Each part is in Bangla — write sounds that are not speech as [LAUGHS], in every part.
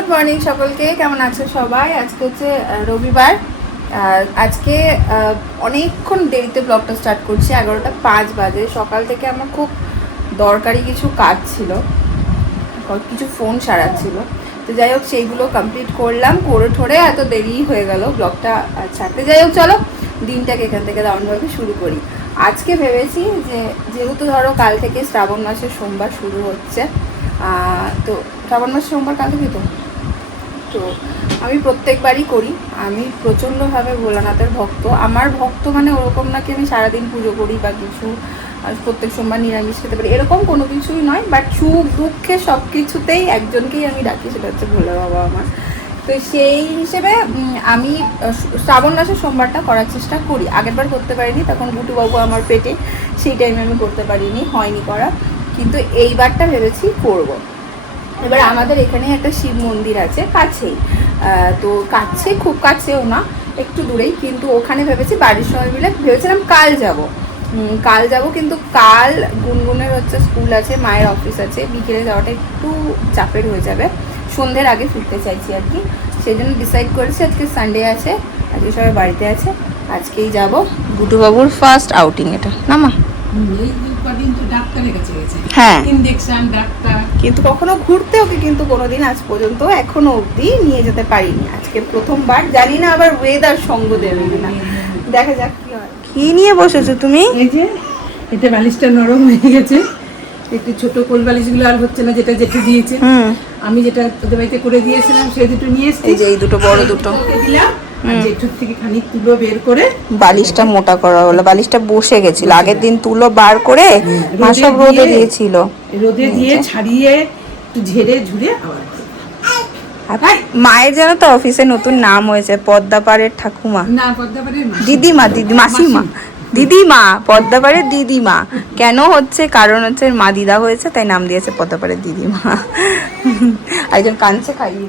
গুড মর্নিং সকলকে, কেমন আছো সবাই? আজকে হচ্ছে রবিবার। আজকে অনেকক্ষণ দেরিতে ব্লগটা স্টার্ট করছি, এগারোটা পাঁচ বাজে। সকাল থেকে আমার খুব দরকারি কিছু কাজ ছিল। কিছু ফোন সারাচ্ছিল। তো যাই হোক, সেইগুলো কমপ্লিট করলাম, করে ঠোরে এত দেরি হয়ে গেল ব্লগটা ছাড়তে। যাই হোক, চলো, দিনটাকে এখান থেকে দারুণভাবে শুরু করি। আজকে ভেবেছি যে, যেহেতু ধরো কাল থেকে শ্রাবণ মাসের সোমবার শুরু হচ্ছে তো শ্রাবণ মাসের সোমবার কাল থেকে তো? তো আমি প্রত্যেকবারই করি। আমি প্রচণ্ডভাবে ভোলানাথের ভক্ত। আমার ভক্ত মানে ওরকম না কি আমি সারাদিন পুজো করি বা কিছু প্রত্যেক সোমবার নিরামিষ খেতে পারি। এরকম কোনো কিছুই নয় বাট সুখ দুঃখে সব কিছুতেই একজনকেই আমি ডাকি, সেটা হচ্ছে ভোলা বাবা আমার। তো সেই হিসেবে আমি শ্রাবণ মাসের সোমবারটা করার চেষ্টা করি। আগেরবার করতে পারিনি, তখন গুটুবাবু আমার পেটে সেই টাইমে আমি করতে পারিনি, হয়নি করা। কিন্তু এইবারটা ভেবেছি করব। এবার আমাদের এখানে একটা শিব মন্দির আছে কাছেই। তো কাছে খুব কাছেও না একটু দূরেই কিন্তু ওখানে ভেবেছি বাড়ির সবাই মিলে ভেবেছিলাম কাল যাব। কাল যাব কিন্তু কাল গুনগুনের হচ্ছে স্কুল আছে মায়ের অফিস আছে বিকেলে যাওয়াটা একটু চাপের হয়ে যাবে। সন্ধ্যের আগে ফিরতে চাইছি আর কি। সেই জন্য ডিসাইড করেছি আজকে সানডে আছে আজকে সবাই বাড়িতে আছে আজকেই যাব। গুটুবাবুর ফার্স্ট আউটিং এটা না মা? কদিন তো ডাক্তারের কাছে গেছে। হ্যাঁ। Injection doctor. কিন্তু কখনো ঘুরতে ওকে কিন্তু কোনোদিন আজ পর্যন্ত এখনও অবধি নিয়ে যেতে পারিনি। আজকে প্রথমবার জানি না আবার ওয়েদার সঙ্গ দেবে কিনা। দেখা যাক কি হয়। কি নিয়ে বসেছো তুমি? এই যে এতে বালিশটা নরম হয়ে গেছে। একটু ছোট কোল বালিশগুলো আর হচ্ছে না যেটা যেটা দিয়েছে। আমি যেটা তোদের বাড়িতে করে দিয়েছিলাম সেই দুটো নিয়ে এসেছি। এই যে এই দুটো বড় দুটো। দিলাম। জেঠুর থেকে খানিক তুলো বের করে বালিশটা মোটা করা হলো বালিশটা বসে গেছিল। আগের দিন তুলো বার করে সব রোদে দিয়েছিল। রোদে দিয়ে ছাড়িয়ে একটু ঝেড়ে ঝুড়ে আবার মায়ের তো অফিসে নতুন নাম হয়েছে পদ্মাপাড়ের ঠাকুমা। না দিদিমা দিদি মাসিমা। দিদিমা পদ্মাপাড়ের দিদিমা। কেন হচ্ছে? কারণ হচ্ছে মা দিদা হয়েছে তাই নাম দিয়েছে পদ্মাপাড়ের দিদিমা। একজন কাঁদছে খাইয়ে।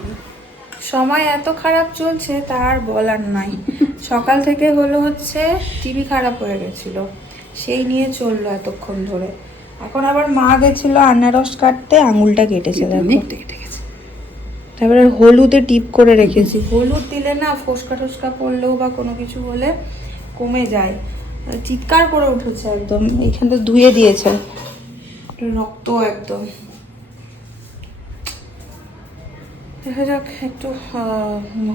সময় এত খারাপ চলছে তার বলার নাই। সকাল থেকে হলো হচ্ছে টিভি খারাপ হয়ে গেছিল। সেই নিয়ে চলল এতক্ষণ ধরে। এখন আবার মা গেছিল আনারস কাটতে আঙুলটা কেটেছে তারপরে হলুদে টিপ করে রেখেছি। হলুদ দিলে না ফোসকা টোসকা পড়লেও বা কোনো কিছু হলে কমে যায়। চিৎকার করে উঠেছে একদম। এইখানটা ধুয়ে দিয়েছে। রক্ত একদম। দেখা যাক একটু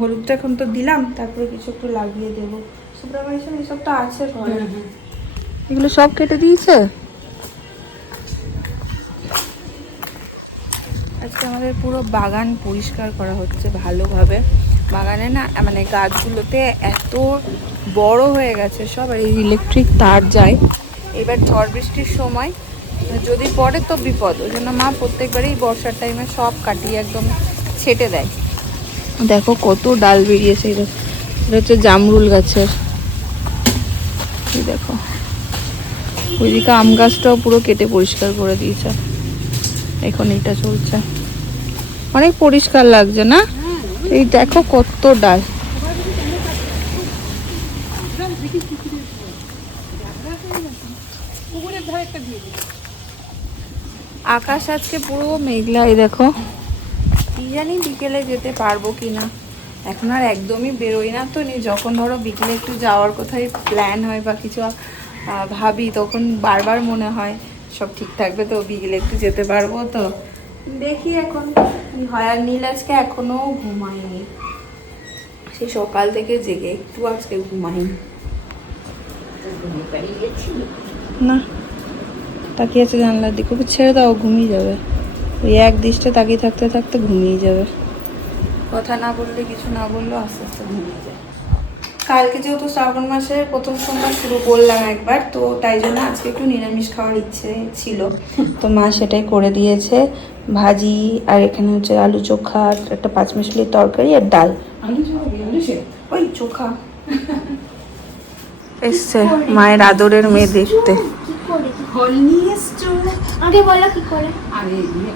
হলুদটা এখন তো দিলাম তারপরে কিছু একটু লাগিয়ে দেবো। সুপ্রমাইশন এসব তো আছে ঘরে। এগুলো সব কেটে দিয়েছে? আজকে আমাদের পুরো বাগান পরিষ্কার করা হচ্ছে ভালোভাবে। বাগানে না মানে গাছগুলোতে এত বড় হয়ে গেছে সব আর এই ইলেকট্রিক তার যায়। এবার ঝড় বৃষ্টির সময় যদি পড়ে তো বিপদ। ওই জন্য মা প্রত্যেকবারই বর্ষার টাইমে সব কাটিয়ে একদম ছেটে দেয়। দেখো কত ডাল বেরিয়েছে এটা এটা হচ্ছে জামরুল গাছের। দেখো। ওইদিকে আম গাছটাও পুরো কেটে পরিষ্কার করে দিয়েছে। এখন এটা চলছে। অনেক পরিষ্কার লাগছে না? এই দেখো কত ডাল। আকাশ আজকে পুরো মেঘলাই দেখো। কি জানি বিকেলে যেতে পারব কি না এখন আর একদমই বেরোই না তো নি। যখন ধরো বিকেলে একটু যাওয়ার কোথায় প্ল্যান হয় বা কিছু ভাবি তখন বারবার মনে হয় সব ঠিক থাকবে তো বিকেলে একটু যেতে পারব তো। দেখি এখন কি হয়। আর নীল আজকে এখনও ঘুমায়নি। সে সকাল থেকে জেগে একটু আজকে ঘুমায়নি। না তাকিয়ে আছে জানলার দিকে। ছেড়ে দাও ঘুমিয়ে যাবে। ওই এক দৃষ্টে তাকিয়ে থাকতে থাকতে ঘুমিয়ে যাবে। কথা না বললে কিছু না বললেও আস্তে আস্তে ঘুমিয়ে যায়। কালকে যেহেতু শ্রাবণ মাসের প্রথম সোমবার শুরু করলাম একবার তো তাই জন্য আজকে একটু নিরামিষ খাওয়ার ইচ্ছে ছিল। [LAUGHS] তো মা সেটাই করে দিয়েছে। ভাজি আর এখানে হচ্ছে আলু চোখা আর একটা পাঁচমিশালির তরকারি আর ডাল? ওই চোখা। এসছে মায়ের আদরের মেয়ে দেখতে। ফল নিয়ে এসছো। আগে বলো কি করে? আরে ইয়ে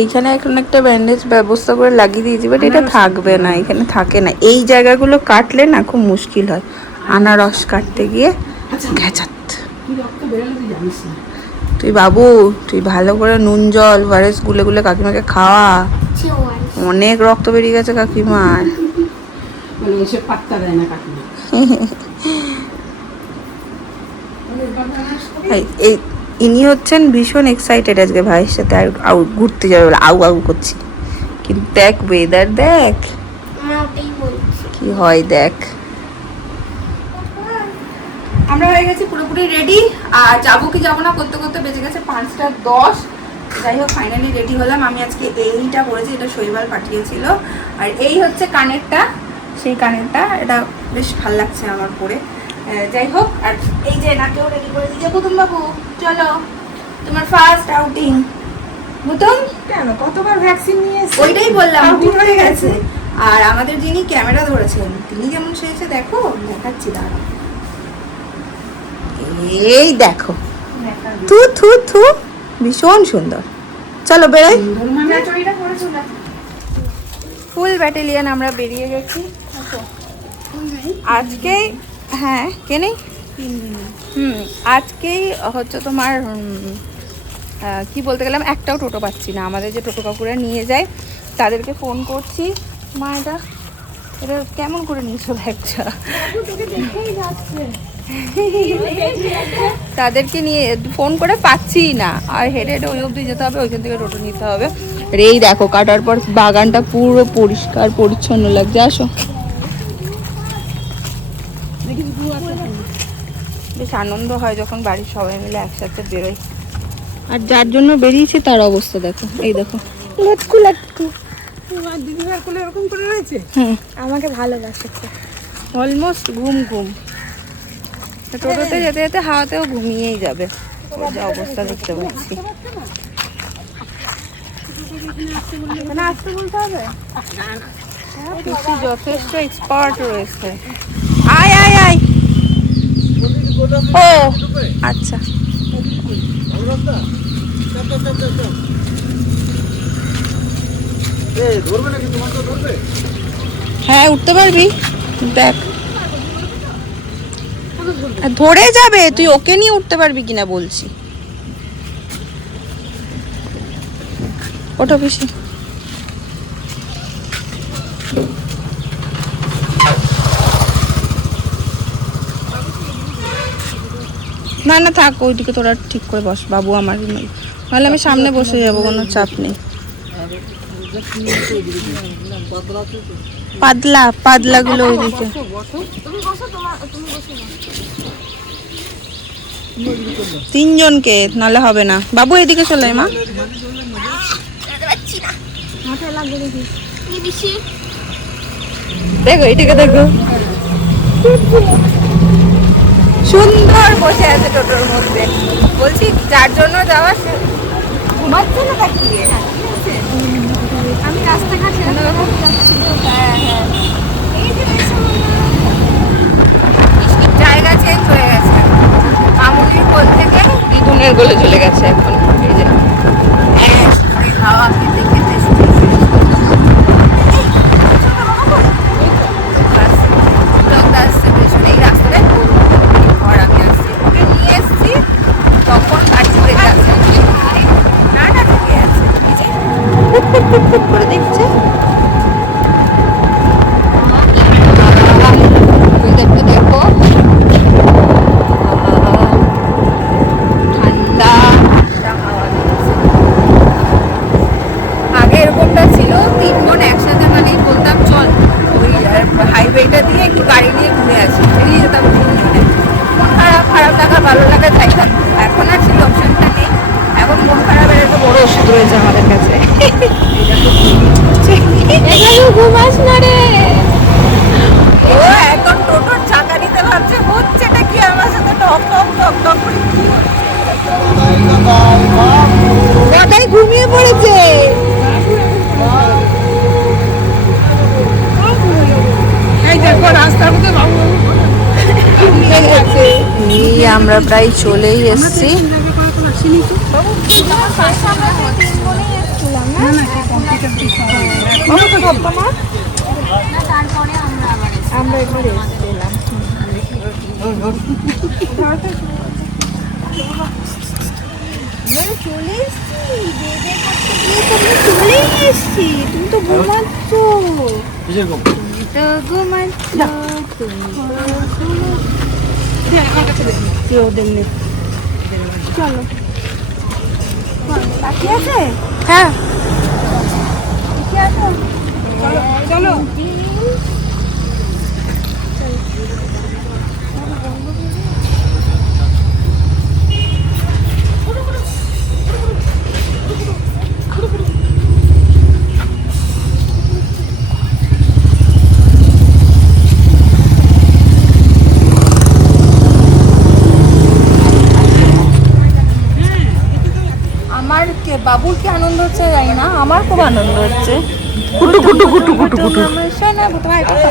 এইখানে এখন একটা ব্যান্ডেজ ব্যবস্থা করে লাগিয়ে দিয়েছি বাট এটা থাকবে না এখানে থাকে না। এই জায়গাগুলো কাটলে না খুব মুশকিল হয়। আনারস কাটতে গিয়ে আচ্ছা। ঘেঁচাত। তুই বাবু তুই ভালো করে নুন জল ভারেস গুলে গুলে কাকিমাকে খাওয়া। অনেক রক্ত বেরিয়ে গেছে কাকিমার। মানে পাত্তা দেয় না কাকিমা। [LAUGHS] এই ইনি হচ্ছেন ভীষণ এক্সাইটেড আজকে ভাইয়ের সাথে আর আউ ঘুরতে যাবে বলে আউ আউ করছি। কিন্তু দেখ ওয়েদার দেখ। বলছি। কি হয় দেখ। আমরা হয়ে গেছি পুরোপুরি রেডি আর যাব কি যাব না করতে করতে বেজে গেছে পাঁচটা দশ। যাই হোক ফাইনালি রেডি হলাম। আমি আজকে এইটা পরেছি এটা শৈবাল পাঠিয়েছিল। আর এই হচ্ছে কানেরটা সেই কানেরটা এটা বেশ ভালো লাগছে আমার পরে যাই হোক আর এই যে এনাকেও রেডি করে দিয়েছে কুতুম বাবু চলো তোমার ফার্স্ট আউটিং বুতুম কেন? কতবার ভ্যাকসিন নিয়ে ওইটাই বললাম ভুল হয়ে গেছে। আর আমাদের যিনি ক্যামেরা ধরেছেন তিনি কেমন সেজেছে দেখো? দেখাচ্ছি দাঁড়া এই দেখো। থু থু থু ভীষণ সুন্দর। চলো বেরোই। মানে? ফুল ব্যাটালিয়ান আমরা বেরিয়ে গেছি। আজকেই হ্যাঁ কে নেই? হুম আজকেই হচ্ছে তোমার কি বলতে গেলাম একটাও টোটো পাচ্ছি না। আমাদের যে টোটো কাকুরা নিয়ে যায় তাদেরকে ফোন করছি। মা এটা এটা কেমন করে নিয়েছো ব্যাগটা? তাদেরকে নিয়ে ফোন করে পাচ্ছি না। আর হেঁটে হেঁটে ওই অবধি যেতে হবে ওইখান থেকে টোটো নিতে হবে। আর এই দেখো কাটার পর বাগানটা পুরো পরিষ্কার পরিচ্ছন্ন লাগছে। আসো। বেশ আনন্দ হয় যখন বাড়ির সবাই মিলে একসাথে বেরোই। আর যার জন্য বেরিয়েছে তার অবস্থা দেখো। এই দেখো। লটকু লটকু। তোমার কোলে এরকম করে রয়েছে? হুম। আমাকে ভালোবাসে। অলমোস্ট ঘুম ঘুম। টোটোতে যেতে যেতে হাওয়াতেও ঘুমিয়েই যাবে। ওর যা অবস্থা দেখতে পাচ্ছি। আসতে বলতে হবে? যথেষ্ট এক্সপার্ট রয়েছে। আয় আয় আয়। ও আচ্ছা। হ্যাঁ উঠতে পারবি। দেখ। ধরে যাবে তুই ওকে নিয়ে উঠতে পারবি কিনা বলছি। ওটা পিসি। না না, থাক, ওইদিকে তোরা ঠিক করে বস, বাবু আমার নাহলে আমি সামনে বসে যাব, কোনো চাপ নেই। পাতলা পাতলা গুলো ওইদিকে। তিনজনকে নালে হবে না। বাবু, এদিকে চলে মা। দেখো, এদিকে দেখো। সুন্দর বসে আছে টোটোর মধ্যে। বলছি যার জন্য যাওয়া ঘুমাচ্ছে না তাকিয়ে আমি রাস্তাঘাট হ্যাঁ হ্যাঁ। জায়গা চেঞ্জ হয়ে গেছে। মামুনির কোল থেকে দ্বিগুণের গোলে চলে গেছে এখন। হাইওয়েটা দিয়ে একটু গাড়ি নিয়ে ঘুরে আসি। বেরিয়ে যেতাম মন খারাপ খারাপ লাগা ভালো লাগা থাকতো এখন আর সেই অপশনটা নেই। এখন মন খারাপের একটা বড় ওষুধ রয়েছে আমাদের কাছে। ঘুমাস না রে। ও এখন টোটোর চাকা নিতে ভাবছে। হচ্ছেটা কি? আমার সাথে টক টক টক টক করে কি হচ্ছে? ঘুমিয়ে পড়েছে। আমরা প্রায় চলেই এসেছি। চলে এসছি। তুমি তো ঘুমাচ্ছ ঘুমাচ্ছ তুমি তো ঘুমাচ্ছ। কেউ দেননি চলো। বাকি আছে হ্যাঁ। আছে চলো। বাবুর কি আনন্দ হচ্ছে জানি না আমার খুব আনন্দ হচ্ছে। কুটু কুটু কুটু কুটু কুটু। শোনা তোমার কথা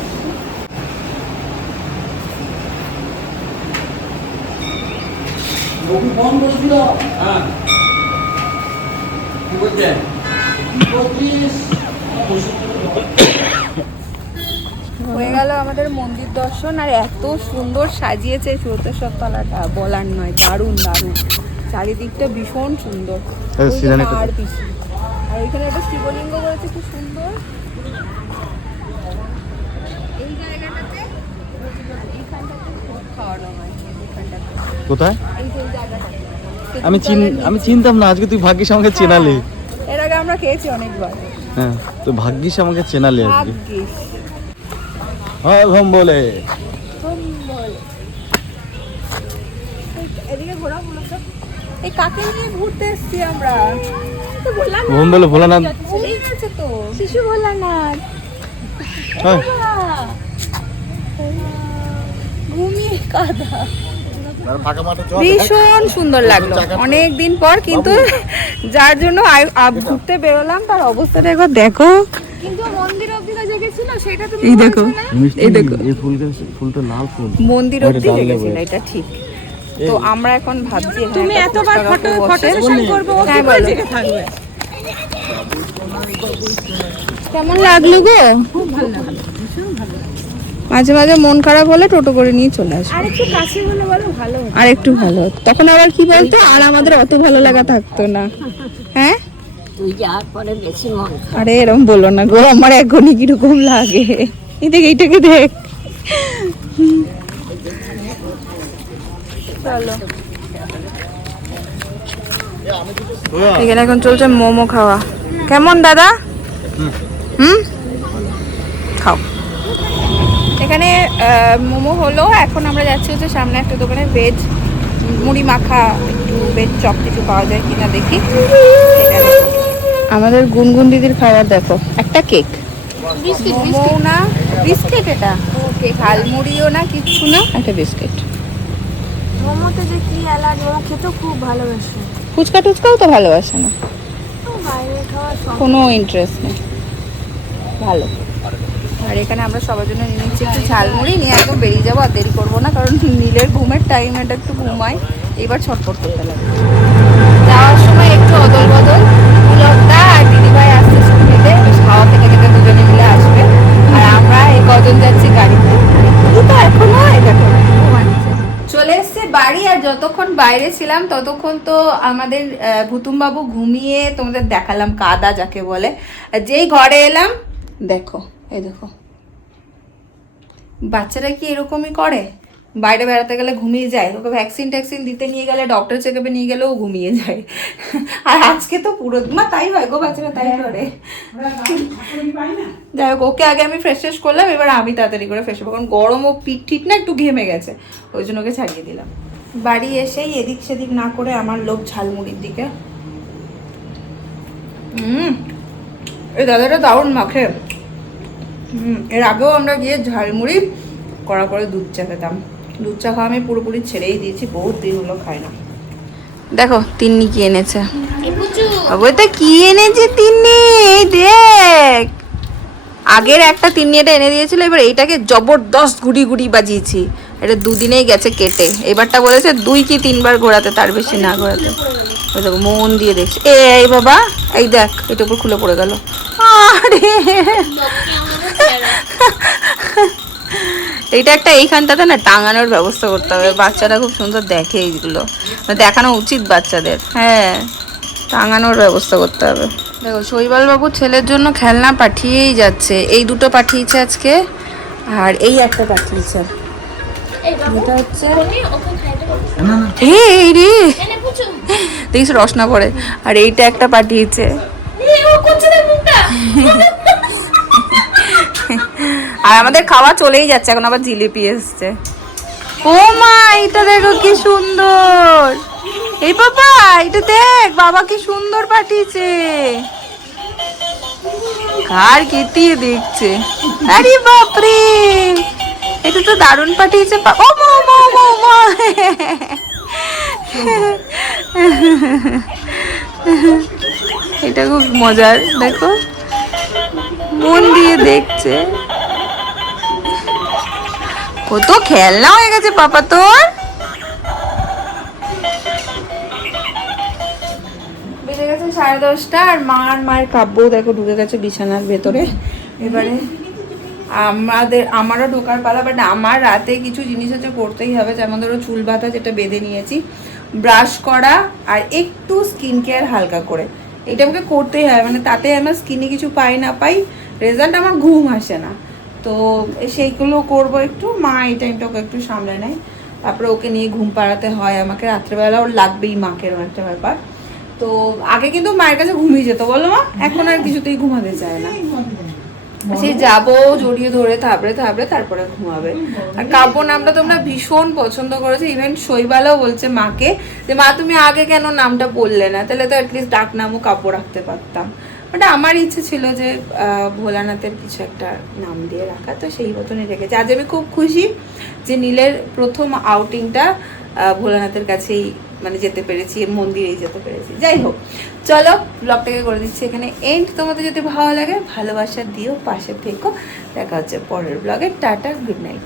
হ্যাঁ, না। হ্যাঁ। কি বলছে? হয়ে গেল আমাদের মন্দির দর্শন আর এত সুন্দর সাজিয়েছে সুরতেশ্বর তলাটা বলার নয় দারুণ দারুণ চারিদিকটা ভীষণ সুন্দর পাহাড় পিছু। আর এখানে একটা শিবলিঙ্গ করেছে খুব সুন্দর এই জায়গাটাতে এইখানটাতে খাওয়ানো হয় কোথায়? আমি চিন আমি চিনতাম না আজকে তুই ভাগ্যিস আমাকে চেনালি। এর আগে আমরা খেয়েছি অনেকবার। হ্যাঁ তো ভাগ্যিস আমাকে চেনালি আজকে হ্যাঁ ঘম বলে এই- এদিকে ঘোরা বলো তো। এই কাকে নিয়ে ঘুরতে এসছি আমরা? তো বললাম ঘুম বলে ভোলানাথ ভুলেই তো। শিশু ভোলানাথ। হ্যাঁ। ঘুমিয়ে কাদা। ভীষণ সুন্দর লাগল। অনেক দিন পর কিন্তু যার জন্য ঘুরতে বেরোলাম তার অবস্থাটা একবার দেখো। কিন্তু মন্দির অব্দি যে গেছিল সেটা তুমি এই দেখো এই দেখো। এই ফুল ফুলটা লাল ফুল। মন্দির ওইটা অব্দি ডাল লেগেছিল এটা ঠিক। তো আমরা এখন ভাবছি তুমি এতবার ফটো ফটো সেশন করব ও কি হ্যাঁ, করে জেগে থাকবে? কেমন লাগল গো? মাঝে মাঝে মন খারাপ হলে টোটো করে নিয়ে চলে আসবে। আর একটু কাছে হলে বলো ভালো আর একটু ভালো তখন আবার কি বলতো? আর আমাদের অত ভালো লাগা থাকতো না। হ্যাঁ? মন আরে এরকম বলো না গো আমার এখনই কীরকম লাগে। এই দেখ এইটাকে দেখ। এখানে এখন চলছে মোমো খাওয়া। কেমন দাদা? হুম? এখানে মোমো হলো এখন আমরা যাচ্ছি হচ্ছে সামনে একটা দোকানে ভেজ মুড়ি মাখা একটু ভেজ চপ কিছু পাওয়া যায় কিনা দেখি। এটা আমাদের গুনগুন দিদির খাবার দেখো একটা কেক। মোমো না বিস্কিট এটা? ওকে ঝালমুড়িও না কিচ্ছু না। একটা বিস্কিট। মোমোতে যে কি এলাচ মোমো খেতে খুব ভালোবাসে। ফুচকা টুচকাও তো ভালোবাসে না। কোনো ইন্টারেস্ট নেই। ভালো। আর এখানে আমরা সবার জন্য নিয়ে নিচ্ছি একটু ঝালমুড়ি। নিয়ে একদম বেরিয়ে যাব আর দেরি করব না, কারণ নীলের ঘুমের টাইম এটা একটু ঘুমাই এবার ছটফট করতে লাগে। যাওয়ার সময় একটু অদল বদল পুলকদা আর দিদিভাই আসছে বেশ খাওয়া খেতে খেতে দুজনে মিলে আসবে। আর আমরা এই কজন যাচ্ছি গাড়িতে। তো এখনও দেখো চলে এসছে বাড়ি, আর যতক্ষণ বাইরে ছিলাম ততক্ষণ তো আমাদের ভুতুমবাবু ঘুমিয়ে তোমাদের দেখালাম, কাদা যাকে বলে। যেই ঘরে এলাম, দেখো, এই দেখো। বাচ্চারা কি এরকমই করে? বাইরে বেড়াতে গেলে ঘুমিয়ে যায়। ওকে ভ্যাকসিন ট্যাকসিন দিতে নিয়ে গেলে ডক্টর চেকআপে নিয়ে গেলেও ঘুমিয়ে যায়। আর আজকে তো পুরো মা তাই হয় গো বাচ্চারা তাই করে। যাই হোক ওকে আগে আমি ফ্রেশ ফ্রেশ করলাম এবার আমি তাড়াতাড়ি করে ফ্রেশ হব। কারণ গরম ও পিঠ ঠিক না একটু ঘেমে গেছে। ওই জন্য ওকে ছাড়িয়ে দিলাম। বাড়ি এসেই এদিক সেদিক না করে আমার লোভ ঝালমুড়ির দিকে। হুম। এই দাদাটা দারুণ মাখে। এর আগেও আমরা গিয়ে ঝালমুড়ি করা করে দুধ চা খেতাম। দুধ চা খাওয়া আমি পুরোপুরি ছেড়েই দিয়েছি বহুত দিন হলো খাই না। দেখো তিন্নি কি এনেছে। ওটা কি এনেছে তিন্নি? এই দেখ। আগের একটা তিন্নি এটা এনে দিয়েছিল এবার এইটাকে জবরদস্ত গুড়ি গুড়ি বাজিয়েছি। এটা দুদিনেই গেছে কেটে। এবারটা বলেছে দুই কি তিনবার ঘোরাতে তার বেশি না ঘোরাতে। ওই দেখো মন দিয়ে দেখছি। এই বাবা এই দেখ এটা উপর খুলে পড়ে গেল। আরে! [LAUGHS] এইটা একটা এইখানটাতে না টাঙানোর ব্যবস্থা করতে হবে। বাচ্চারা খুব সুন্দর দেখে এইগুলো। মানে দেখানো উচিত বাচ্চাদের। হ্যাঁ টাঙানোর ব্যবস্থা করতে হবে। দেখো শৈবাল বাবু ছেলের জন্য খেলনা পাঠিয়েই যাচ্ছে। এই দুটো পাঠিয়েছে আজকে আর এই একটা পাঠিয়েছে। এটা হচ্ছে এই রে! দেখিস রসনা পড়ে আর এইটা একটা পাঠিয়েছে। [LAUGHS] আর আমাদের খাওয়া চলেই যাচ্ছে, এখন আবার জিলিপি এসছে। ও মা, এটা দেখো কি সুন্দর। এই বাবা, এটা দেখ, বাবা কি সুন্দর পাঠিয়েছে। কার কেটিয়ে দেখছে। আরে বাপরে, এটা তো দারুণ পাঠিয়েছে ও মা মা মা মা। এটা খুব মজার, দেখো। মন দিয়ে দেখছে। কত খেলনা হয়ে গেছে, পাপা তোর? বেজে গেছে সাড়ে দশটা আর মা আর মায়ের কাব্য দেখো ঢুকে গেছে বিছানার ভেতরে। এবারে আমাদের, আমারও ঢোকার পালা বাট আমার রাতে কিছু জিনিস হচ্ছে করতেই হবে, যেমন ধরো চুল বাঁধা যেটা বেঁধে নিয়েছি ব্রাশ করা আর একটু স্কিন কেয়ার হালকা করে। এটা আমাকে করতেই হয় মানে তাতে আমার স্কিনে কিছু পাই না পাই রেজাল্ট আমার ঘুম আসে না। তো সেইগুলো করব একটু। মা এই টাইমটা ওকে একটু সামলে নেয়। তারপরে ওকে নিয়ে ঘুম পাড়াতে হয়। আমাকে রাত্রেবেলা ওর লাগবেই মাকে এরকম একটা ব্যাপার। তো আগে কিন্তু মায়ের কাছে ঘুমিয়ে যেত। বলো মা, এখন আর কিছুতেই ঘুমাতে চায় না। সে যাব, জড়িয়ে ধরে থাবড়ে থাবড়ে তারপরে ঘুমাবে। আর কাব্য নামটা তোমরা ভীষণ পছন্দ করেছ। ইভেন শৈবালও বলছে মাকে যে, মা, তুমি আগে কেন নামটা বললে না? তাহলে তো অ্যাটলিস্ট ডাক নামও কাব্য রাখতে পারতাম। বাট আমার ইচ্ছে ছিল যে ভোলানাথের কিছু একটা নাম দিয়ে রাখা, তো সেই মতনই রেখেছি। আজ আমি খুব খুশি যে নীলের প্রথম আউটিংটা ভোলানাথের কাছেই মানে যেতে পেরেছি, মন্দিরেই যেতে পেরেছি। যাই হোক, চলো ব্লগটাকে করে দিচ্ছি এখানে এন্ড তোমাদের যদি ভালো লাগে, ভালোবাসা দিও, পাশে থেকো। দেখা হচ্ছে পরের ব্লগে টাটা গুড নাইট